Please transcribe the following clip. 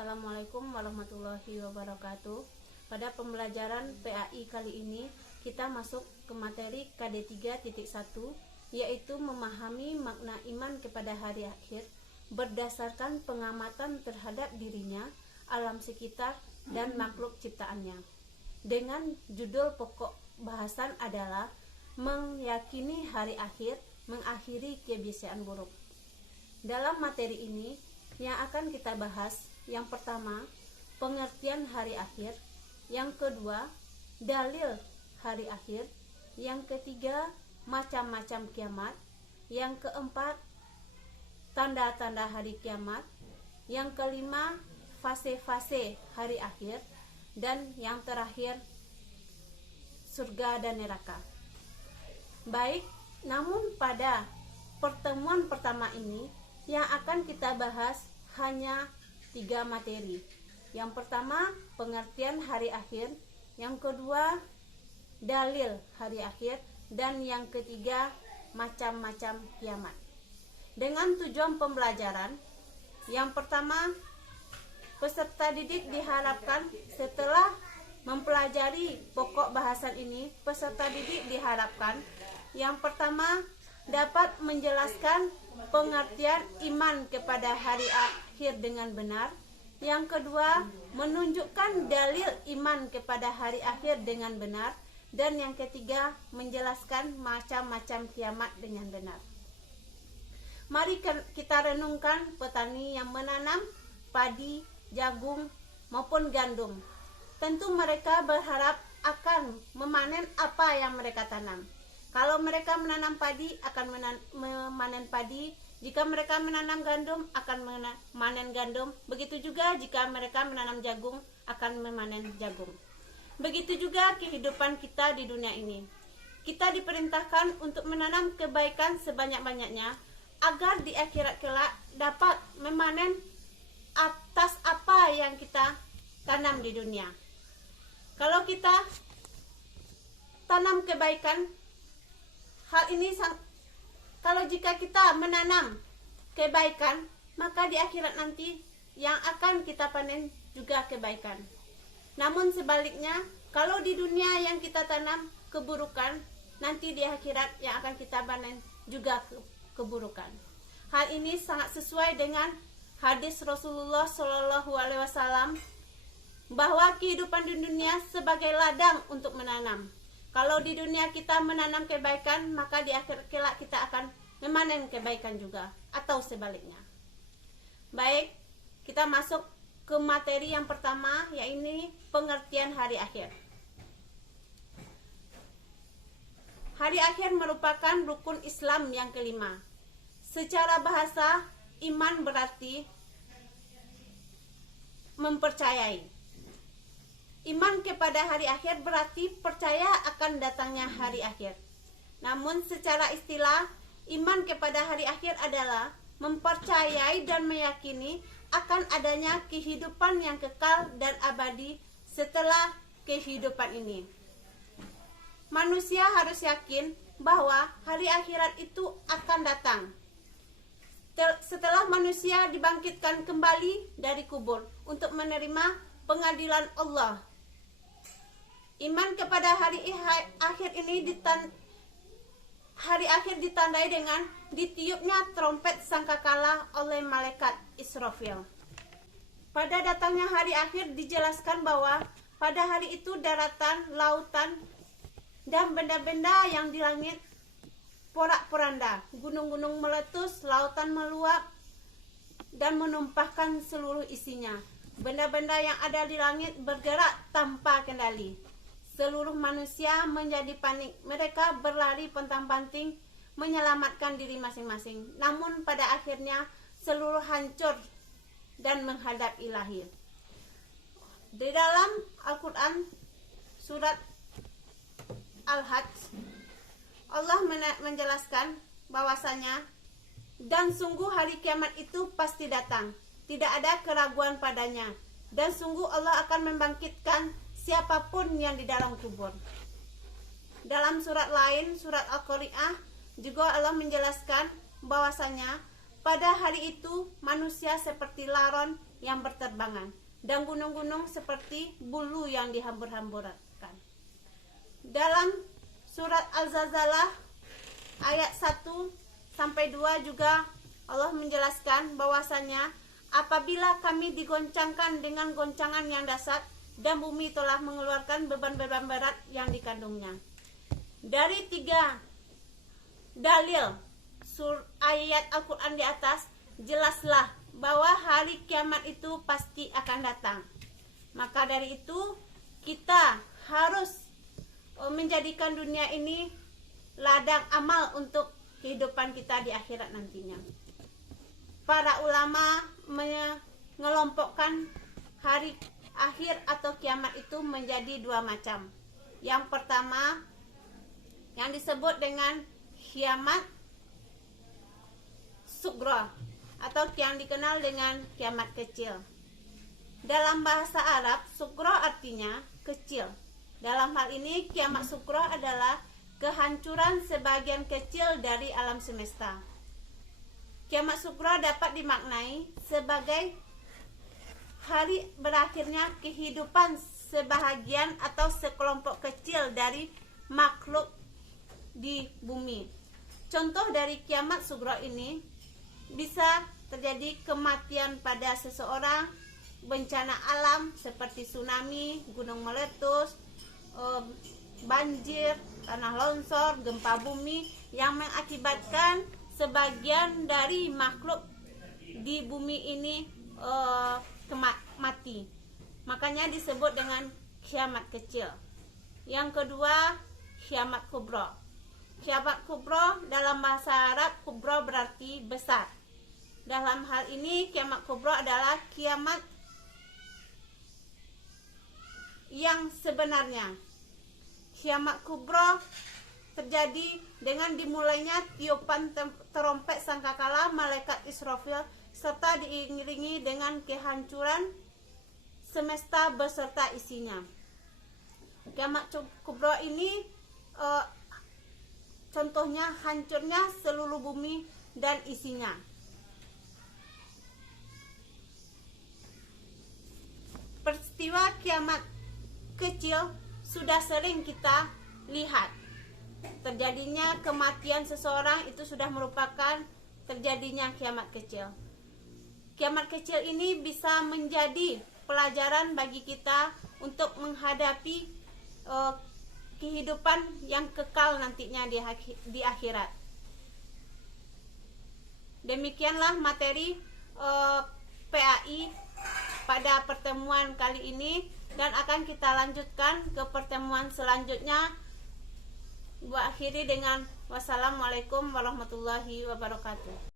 Assalamualaikum warahmatullahi wabarakatuh. Pada pembelajaran PAI kali ini kita masuk ke materi KD 3.1, yaitu memahami makna iman kepada hari akhir berdasarkan pengamatan terhadap dirinya, alam sekitar, dan makhluk ciptaannya. Dengan judul pokok bahasan adalah meyakini hari akhir mengakhiri kebiasaan buruk. Dalam materi ini yang akan kita bahas, yang pertama, pengertian hari akhir, yang kedua, dalil hari akhir, yang ketiga, macam-macam kiamat, yang keempat, tanda-tanda hari kiamat, yang kelima, fase-fase hari akhir, dan yang terakhir, surga dan neraka. Baik, namun pada pertemuan pertama ini yang akan kita bahas hanya 3 materi. Yang pertama, pengertian hari akhir, yang kedua, dalil hari akhir, dan yang ketiga, macam-macam kiamat. Dengan tujuan pembelajaran, yang pertama, peserta didik diharapkan setelah mempelajari pokok bahasan ini, peserta didik diharapkan yang pertama dapat menjelaskan pengertian iman kepada hari akhir dengan benar. Yang kedua, menunjukkan dalil iman kepada hari akhir dengan benar. Dan yang ketiga, menjelaskan macam-macam kiamat dengan benar. Mari kita renungkan petani yang menanam padi, jagung, maupun gandum. Tentu mereka berharap akan memanen apa yang mereka tanam. Kalau mereka menanam padi, akan memanen padi. Jika mereka menanam gandum, akan memanen gandum. Begitu juga jika mereka menanam jagung, akan memanen jagung. Begitu juga kehidupan kita di dunia ini. Kita diperintahkan untuk menanam kebaikan sebanyak-banyaknya, agar di akhirat kelak dapat memanen atas apa yang kita tanam di dunia. Kalau kita tanam kebaikan, hal ini kalau jika kita menanam kebaikan, maka di akhirat nanti yang akan kita panen juga kebaikan. Namun sebaliknya, kalau di dunia yang kita tanam keburukan, nanti di akhirat yang akan kita panen juga keburukan. Hal ini sangat sesuai dengan hadis Rasulullah SAW bahwa kehidupan di dunia sebagai ladang untuk menanam. Kalau di dunia kita menanam kebaikan, maka di akhir kelak kita akan memanen kebaikan juga, atau sebaliknya. Baik, kita masuk ke materi yang pertama, yaitu pengertian hari akhir. Hari akhir merupakan rukun Islam yang kelima. Secara bahasa, iman berarti mempercayai. Iman kepada hari akhir berarti percaya akan datangnya hari akhir. Namun secara istilah, iman kepada hari akhir adalah mempercayai dan meyakini akan adanya kehidupan yang kekal dan abadi setelah kehidupan ini. Manusia harus yakin bahwa hari akhirat itu akan datang. Setelah manusia dibangkitkan kembali dari kubur untuk menerima pengadilan Allah. Iman kepada hari akhir ini ditandai dengan ditiupnya trompet sangkakala oleh malaikat Israfil. Pada datangnya hari akhir dijelaskan bahwa pada hari itu daratan, lautan, dan benda-benda yang di langit porak-poranda, gunung-gunung meletus, lautan meluap dan menumpahkan seluruh isinya. Benda-benda yang ada di langit bergerak tanpa kendali. Seluruh manusia menjadi panik. Mereka berlari pontang-panting menyelamatkan diri masing-masing. Namun pada akhirnya seluruh hancur dan menghadap Ilahi. Di dalam Al-Quran surat Al-Hajj, Allah menjelaskan bahwasanya, dan sungguh hari kiamat itu pasti datang, tidak ada keraguan padanya, dan sungguh Allah akan membangkitkan siapapun yang di dalam kubur. Dalam surat lain, surat Al-Qari'ah, juga Allah menjelaskan bahwasanya pada hari itu manusia seperti laron yang berterbangan, dan gunung-gunung seperti bulu yang dihambur-hamburkan. Dalam surat Al-Zalzalah ayat 1-2 juga Allah menjelaskan bahwasanya apabila kami digoncangkan dengan goncangan yang dahsyat dan bumi telah mengeluarkan beban-beban berat yang dikandungnya. Dari 3 dalil ayat Al-Quran di atas, jelaslah bahwa hari kiamat itu pasti akan datang. Maka dari itu kita harus menjadikan dunia ini ladang amal untuk kehidupan kita di akhirat nantinya. Para ulama mengelompokkan hari akhir atau kiamat itu menjadi 2 macam. Yang pertama yang disebut dengan kiamat sughra atau yang dikenal dengan kiamat kecil. Dalam bahasa Arab, sughra artinya kecil. Dalam hal ini kiamat sughra adalah kehancuran sebagian kecil dari alam semesta. Kiamat sughra dapat dimaknai sebagai hari berakhirnya kehidupan sebahagian atau sekelompok kecil dari makhluk di bumi. Contoh dari kiamat sughra ini bisa terjadi kematian pada seseorang, bencana alam seperti tsunami, gunung meletus, banjir, tanah longsor, gempa bumi yang mengakibatkan sebagian dari makhluk di bumi ini mati. Makanya disebut dengan kiamat kecil. Yang kedua, kiamat kubra. Kiamat kubra dalam bahasa Arab, kubra berarti besar. Dalam hal ini kiamat kubra adalah kiamat yang sebenarnya. Kiamat kubra terjadi dengan dimulainya tiupan terompet sangkakala malaikat Israfil serta diiringi dengan kehancuran semesta beserta isinya. Kiamat kubra ini contohnya hancurnya seluruh bumi dan isinya. Peristiwa kiamat kecil sudah sering kita lihat. Terjadinya kematian seseorang itu sudah merupakan terjadinya kiamat kecil. Kiamat kecil ini bisa menjadi pelajaran bagi kita untuk menghadapi kehidupan yang kekal nantinya di akhirat. Demikianlah materi PAI pada pertemuan kali ini, dan akan kita lanjutkan ke pertemuan selanjutnya. Gua akhiri dengan wassalamualaikum warahmatullahi wabarakatuh.